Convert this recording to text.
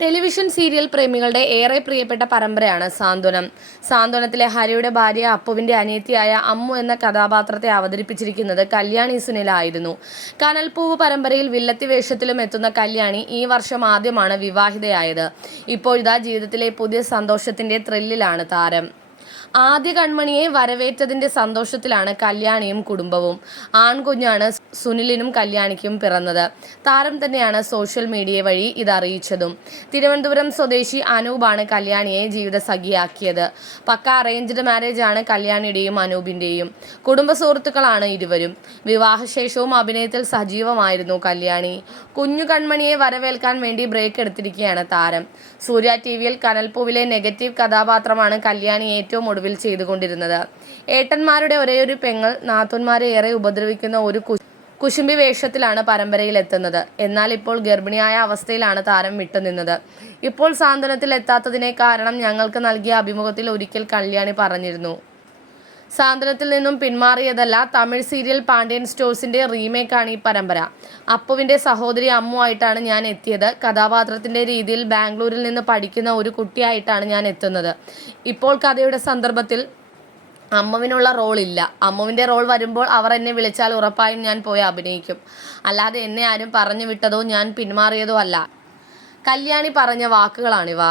Television serial പ്രേമികളുടെ ഏറെ പ്രിയപ്പെട്ട പരമ്പരയാണ് സാന്ത്വനം. സാന്ത്വനത്തിലെ ഹരിയുടെ ഭാര്യ അപ്പുവിന്റെ അനിയത്തിയായ അമ്മു എന്ന കഥാപാത്രത്തെ അവതരിപ്പിച്ചിരിക്കുന്നത് കല്യാണി സുനിലായിരുന്നു കനൽപ്പൂവ് പരമ്പരയിൽ വില്ലത്തി വേഷത്തിലും എത്തുന്ന കല്യാണി ഈ വർഷം ആദ്യമാണ് വിവാഹിതയായത്. ഇപ്പോഴിതാ ജീവിതത്തിലെ പുതിയ സന്തോഷത്തിന്റെ ത്രില്ലിലാണ് താരം. ആദ്യ കൺമണിയെ വരവേറ്റതിന്റെ സന്തോഷത്തിലാണ് കല്യാണിയും കുടുംബവും. ആൺകുഞ്ഞാണ് സുനിലിനും കല്യാണിക്കും പിറന്നത്. താരം തന്നെയാണ് സോഷ്യൽ മീഡിയ വഴി ഇത് അറിയിച്ചതും. തിരുവനന്തപുരം സ്വദേശി അനൂപാണ് കല്യാണിയെ ജീവിത സഖിയാക്കിയത്. പക്ക അറേഞ്ച്ഡ് മാരേജ് ആണ് കല്യാണിയുടെയും അനൂപിന്റെയും. കുടുംബ സുഹൃത്തുക്കളാണ് ഇരുവരും. വിവാഹശേഷവും അഭിനയത്തിൽ സജീവമായിരുന്നു കല്യാണി. കുഞ്ഞു കൺമണിയെ വരവേൽക്കാൻ വേണ്ടി ബ്രേക്ക് എടുത്തിരിക്കുകയാണ് താരം. സൂര്യ ടി വിയിൽ കനൽപ്പൂവിലെ നെഗറ്റീവ് കഥാപാത്രമാണ് കല്യാണി ഏറ്റവും ഒടുവിൽ ചെയ്തുകൊണ്ടിരുന്നത്. ഏട്ടന്മാരുടെ ഒരേയൊരു പെങ്ങൾ നാത്തൂന്മാരെ ഏറെ ഉപദ്രവിക്കുന്ന ഒരു കുശുംബി വേഷത്തിലാണ് പരമ്പരയിൽ എത്തുന്നത്. എന്നാൽ ഇപ്പോൾ ഗർഭിണിയായ അവസ്ഥയിലാണ് താരം വിട്ടുനിന്നത് ഇപ്പോൾ സാന്ത്വനത്തിൽ എത്താത്തതിനെ കാരണം ഞങ്ങൾക്ക് നൽകിയ അഭിമുഖത്തിൽ ഒരിക്കൽ കല്യാണി പറഞ്ഞിരുന്നു. സാന്ത്വനത്തിൽ നിന്നും പിന്മാറിയതല്ല തമിഴ് സീരിയൽ പാണ്ഡ്യൻ സ്റ്റോഴ്സിന്റെ റീമേക്കാണ് ഈ പരമ്പര. അപ്പുവിന്റെ സഹോദരി അമ്മു ആയിട്ടാണ് ഞാൻ എത്തിയത്. കഥാപാത്രത്തിന്റെ രീതിയിൽ ബാംഗ്ലൂരിൽ നിന്ന് പഠിക്കുന്ന ഒരു കുട്ടിയായിട്ടാണ് ഞാൻ എത്തുന്നത്. ഇപ്പോൾ കഥയുടെ സന്ദർഭത്തിൽ അമ്മുവിനുള്ള റോൾ ഇല്ല അമ്മുവിന്റെ റോൾ വരുമ്പോൾ അവർ എന്നെ വിളിച്ചാൽ ഉറപ്പായും ഞാൻ പോയി അഭിനയിക്കും. അല്ലാതെ എന്നെ ആരും പറഞ്ഞു വിട്ടതോ ഞാൻ പിന്മാറിയതോ അല്ല. കല്യാണി പറഞ്ഞ വാക്കുകളാണിവ.